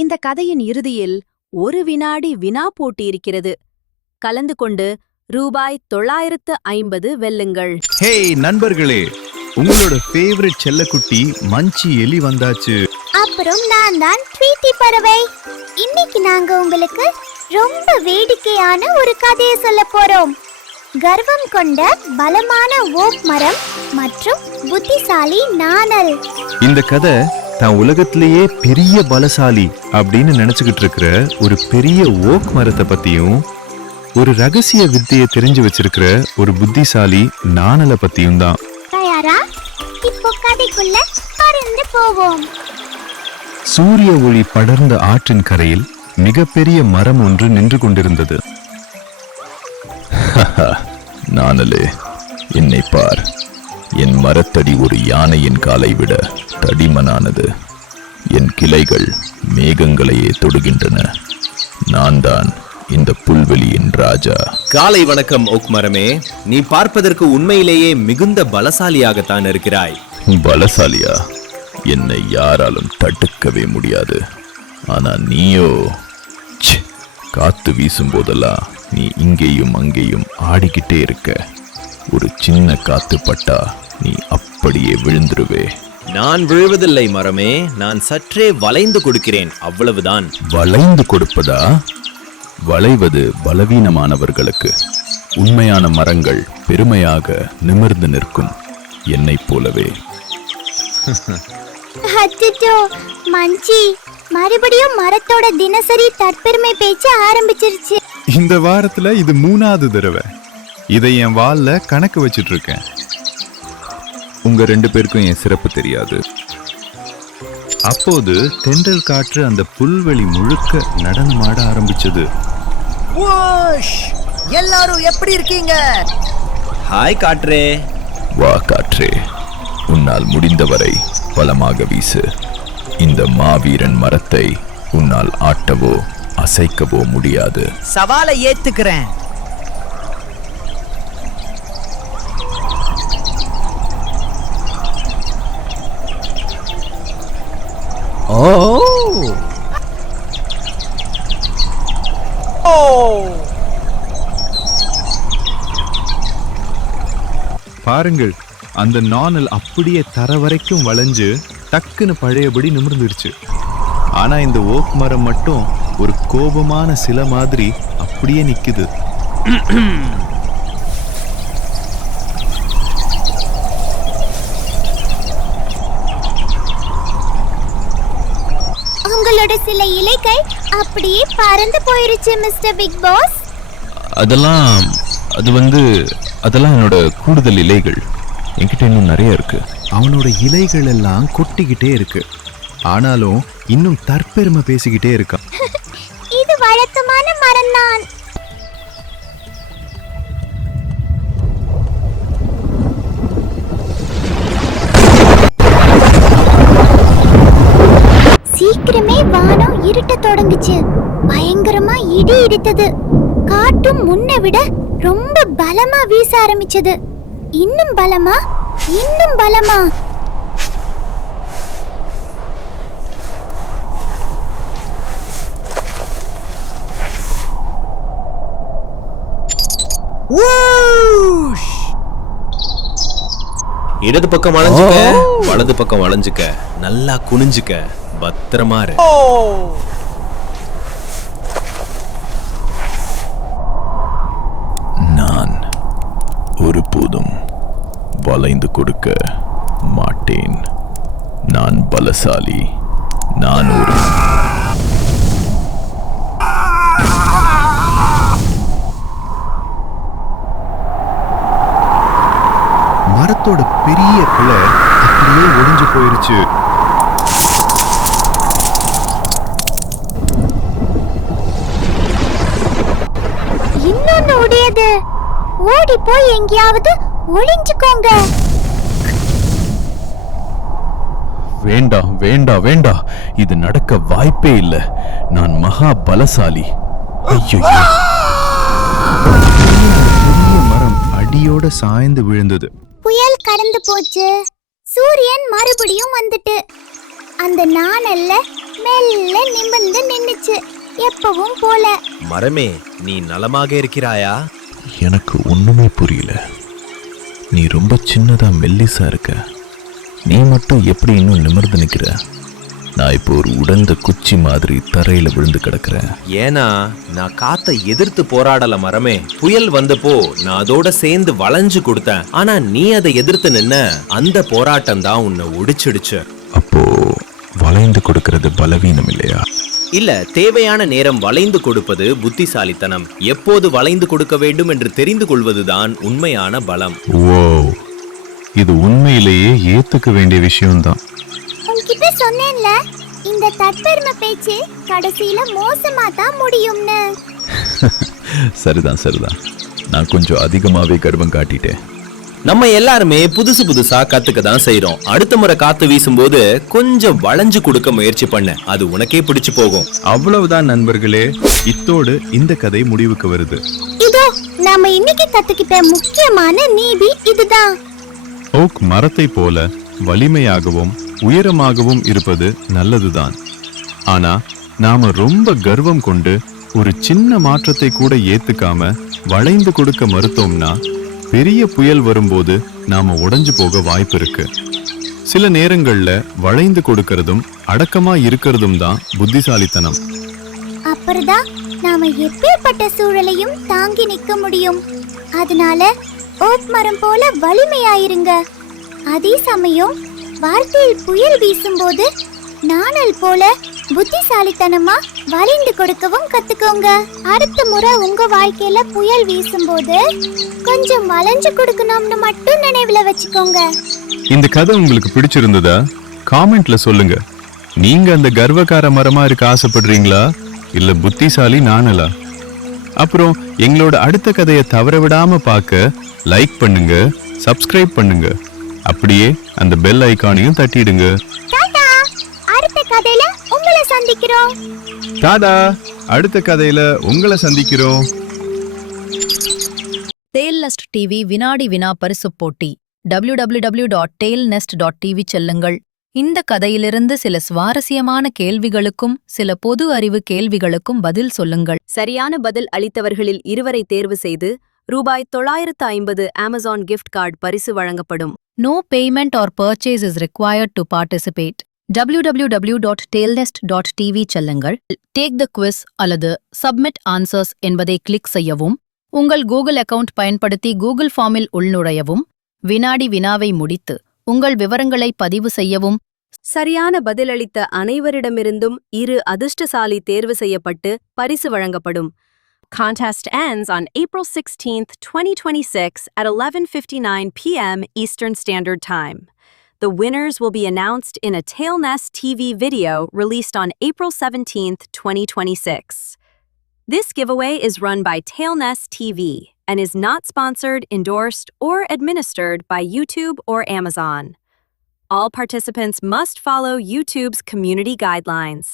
இந்த கதையின் இறுதியில் ஒரு வினாடி வினா போட்டி இருக்கிறது. கலந்து கொண்டு ரூபாய் 950 வெல்லுங்கள். ஹே நண்பர்களே, உங்களோட ஃபேவரட் செல்லக்குட்டி மஞ்சி எலி வந்தாச்சு. அப்புறம் நான் தான் ட்வீட்டி பறவை. இன்னைக்கு நாங்க உங்களுக்கு ரொம்ப வேடிக்கையான ஒரு கதையை சொல்ல போறோம். கர்வம் கொண்ட பலமான ஓக் மரம் மற்றும் புத்திசாலி நாணல். இந்த கதை தான் உலகத்திலேயே பெரிய பலசாலி அப்படின்னு நினைச்சுக்கிட்டு இருக்கிற ஒரு பெரிய ஓக் மரத்தை பத்தியும் ஒரு ரகசிய வித்தையை தெரிஞ்சு வச்சிருக்கிற ஒரு புத்திசாலி நாணலை பத்தியும் தான். தயாரா? இப்போ கதைக்குள்ள பறந்து போவோம். சூரிய ஒளி படர்ந்த ஆற்றின் கரையில் மிகப்பெரிய மரம் ஒன்று நின்று கொண்டிருந்தது. நாணலே, என்னை பார். என் மரத்தடி ஒரு யானையின் காலை விட தடிமனானது. என் கிளைகள் மேகங்களையே தொடுகின்றன. நான் தான் இந்த புல்வெளியின் ராஜா. காலை வணக்கம் ஓக் மரமே. நீ பார்ப்பதற்கு உண்மையிலேயே மிகுந்த பலசாலியாகத்தான் இருக்கிறாய். பலசாலியா? என்னை யாராலும் தடுக்கவே முடியாது. ஆனா நீயோ, காத்து வீசும் போதெல்லாம் நீ இங்கேயும் அங்கேயும் ஆடிக்கிட்டே இருக்க. ஒரு சின்ன காத்து பட்டா நீ அப்படியே விழுந்துருவே. நான் விழுவதில்லை மரமே, நான் சற்றே வளைந்து கொடுக்கிறேன், அவ்வளவுதான். வளைந்து கொடுப்பதா? வளைவது பலவீனமானவர்களுக்கு. உண்மையான மரங்கள் பெருமையாக நிமிர்ந்து நிற்கும், என்னைப் போலவே. அச்சச்சோ, மஞ்சி மறுபடியும் மரத்தோட தினசரி தற்பெருமை பேச்சு ஆரம்பிச்சிருச்சு. இந்த வாரத்துல இது 3வது தடவை. இதை என் வால்ல கணக்கு வச்சிட்டு இருக்கேன். உங்க 2 பேருக்கும் என் சிறப்பு தெரியாது. அப்போது தென்றல் காற்று அந்த புல்வெளி முழுக்க நடனமாட ஆரம்பிச்சது. எல்லாரும் எப்படி இருக்கீங்க? ஹாய் காற்றே. வா காற்றே, உன்னால் முடிந்தவரை பலமாக வீசு. இந்த மாவீரன் மரத்தை உன்னால் ஆட்டவோ அசைக்கவோ முடியாது. சவாலை ஏத்துக்கிறேன். பாருங்கள், அந்த நாணல் அப்படியே தர வரைக்கும் வளைஞ்சு டக்குன்னு பழையபடி நிமிர்ந்துருச்சு. ஆனா இந்த ஓக் மரம் மட்டும் ஒரு கோபமான சிலை மாதிரி அப்படியே நிக்குது. உங்களோட சில இலைகள் அப்படியே பறந்து போயிருச்சு மிஸ்டர் பிக் பாஸ். அதெல்லாம் என்னோட கூடுதல் இலைகள். என்கிட்ட இன்னும் நிறைய இருக்கு. அவனோட இலைகள் எல்லாம் கொட்டிக்கிட்டே இருக்கு. ஆனாலும் இன்னும் தற்பெருமை பேசிக்கிட்டே இருக்கான். இது வழக்கமான மரம் தான். சீக்கிரமே வானம் இருட்ட தொடங்குச்சு. பயங்கரமா இடி இடித்தது. காற்றும் முன்னை விட ரொம்ப பலமா வீச ஆரம்பிச்சது. இன்னும் பலமா, இன்னும் பலமா. இடது பக்கம் வளைஞ்சுக்க, வலது பக்கம் வளைஞ்சுக்க, நல்லா குனிஞ்சுக்க, பத்திரமா இரு. நான் ஒருபோதும் வளைந்து கொடுக்க மாட்டேன். நான் பலசாலி. நான் ஒரு மரத்தோட பெரிய கிளை அப்படியே ஒடிஞ்சு போயிருச்சு. இன்னொன்னு உடையது. ஓடி போய் எங்கேயாவது ஒளிஞ்சுக்கோங்க. வேண்டாம் வேண்டாம் வேண்டாம், இது நடக்க வாய்ப்பே இல்லை. நான் மகா பலசாலி. ஐயோ, பெரிய மரம் அடியோட சாய்ந்து விழுந்தது. புயல் கடந்து போச்சு. சூரியன் மறுபடியும் வந்துட்டு அந்த நாணல்ல மெல்ல நிமிர்ந்து நின்னுச்சு, எப்பவும் போல. மரமே, நீ நலமாக இருக்கிறாயா? எனக்கு ஒண்ணுமே புரியல. நீ ரொம்ப சின்னதா மெல்லிசா இருக்க. நீ மட்டும் எப்படி இன்னும் நிமிர்ந்து நிக்கிற? நான் இப்போ ஒரு உடைந்த குச்சி மாதிரி தரையில விழுந்து கிடக்குறேன். ஏன்னா நான் காத்தை எதிர்த்து போராடல மரமே. புயல் வந்தப்போ நான் அதோட சேர்ந்து வளைஞ்சு கொடுத்தேன். ஆனா நீ அதை எதிர்த்து நின்ன. அந்த போராட்டம் தான் உன்னை ஒடிச்சிடுச்சு. அப்போ வளைந்து கொடுக்கறது பலவீனம் இல்லையா? இல்ல, தேவையான நேரம் வளைந்து கொடுப்பது புத்திசாலித்தனம். எப்போது வளைந்து கொடுக்க வேண்டும் என்று தெரிந்து கொள்வதுதான் உண்மையான பலம். ஓ, இது உண்மையிலேயே ஏத்துக்க வேண்டிய விஷயம்தான். உன்கிட்ட சொன்னேன்ல, இந்த தற்பெருமை பேச்சு கடைசியில மோசமா தான் முடியும்னு. சரிதான். நான் கொஞ்சம் அதிகமாவே கர்வம் காட்டிட்டேன். நம்ம எல்லாருமே புதுசு புதுசா கத்துக்க தான் செய்யறோம். அடுத்த முறை காத்து வீசும்போது கொஞ்சம் வளைஞ்சு கொடுக்க முயற்சி பண்ண, அது உனக்கே பிடிச்சு போகும். அவ்வளவுதான் நண்பர்களே, இத்தோடு இந்த கதை முடிவுக்கு வருது. இதோ நாம இன்னைக்கு கத்துக்கிட்ட முக்கியமான நீதி இதுதான். ஓக் மரத்தை போல வலிமையாகவும் உயரமாகவும் இருப்பது நல்லதுதான். ஆனா நாம ரொம்ப கர்வம் கொண்டு ஒரு சின்ன மாற்றத்தை கூட ஏத்துக்காம வளைந்து கொடுக்க மறுத்தோம்னா பெரிய புயல் வரும்போது நாம உடைஞ்சு போக வாய்ப்பு இருக்கு. சில நேரங்கள்ல வளைந்து கொடுக்கறதும் அடக்கமா இருக்கிறதும் தான் புத்திசாலித்தனம். அப்புறம்தான் நாம எப்பேற்பட்ட சூழலையும் தாங்கி நிக்க முடியும். அதனால ஓக் மரம் போல வலிமையாயிருங்க. அதே சமயம் வார்த்தையில் புயல் வீசும்போது நாணல் போல புத்திசாலித்தனமா வளைந்து கொடுக்கவும் கத்துக்கோங்க. அடுத்த முறை உங்க வாழ்க்கையில புயல் வீசும்போது கொஞ்சம் வளைஞ்சு கொடுக்கணும்னு மட்டும் நினைவுல வச்சுக்கோங்க. இந்த கதை உங்களுக்கு பிடிச்சிருந்ததா? காமெண்ட்ல சொல்லுங்க. நீங்க அந்த கர்வக்கார மரமா இருக்க ஆசைப்படுறீங்களா, இல்ல புத்திசாலி நாணலா? அப்புறம் எங்களோட அடுத்த கதையை தவற விடாம பார்க்க லைக் பண்ணுங்க, சப்ஸ்கிரைப் பண்ணுங்க, அப்படியே அந்த பெல் ஐகானையும் தட்டிடுங்க. டாடா, அடுத்த கதையில உங்களை சந்திக்கிறோம். டாடா, அடுத்த கதையில உங்களை சந்திக்கிறோம். டெய்ல்நெஸ்ட் டிவி வினாடி வினா பரிசுப் போட்டி www.tailnest.tv செல்லுங்கள். இந்த கதையிலிருந்து சில சுவாரஸ்யமான கேள்விகளுக்கும் சில பொது அறிவு கேள்விகளுக்கும் பதில் சொல்லுங்கள். சரியான பதில் அளித்தவர்களில் 2 தேர்வு செய்து ரூபாய் 950 அமேசான் கிஃப்ட் கார்டு பரிசு வழங்கப்படும். No payment or purchase is required to participate. www.tailnest.tv செல்லுங்கள். Take the quiz அல்லது Submit Answers என்பதை கிளிக் செய்யவும். உங்கள் கூகுள் அக்கவுண்ட் பயன்படுத்தி கூகுள் ஃபார்மில் உள்நுழையவும். வினாடி வினாவை முடித்து உங்கள் விவரங்களை பதிவு செய்யவும். சரியான பதிலளித்த அனைவரிடமிருந்தும் 2 அதிர்ஷ்டசாலி தேர்வு செய்யப்பட்டு பரிசு வழங்கப்படும். Contest ends on April 16th, 2026 at 11:59 p.m. Eastern Standard Time. The winners will be announced in a Tailnest TV video released on April 17th, 2026. This giveaway is run by Tailnest TV and is not sponsored, endorsed, or administered by YouTube or Amazon. All participants must follow YouTube's community guidelines.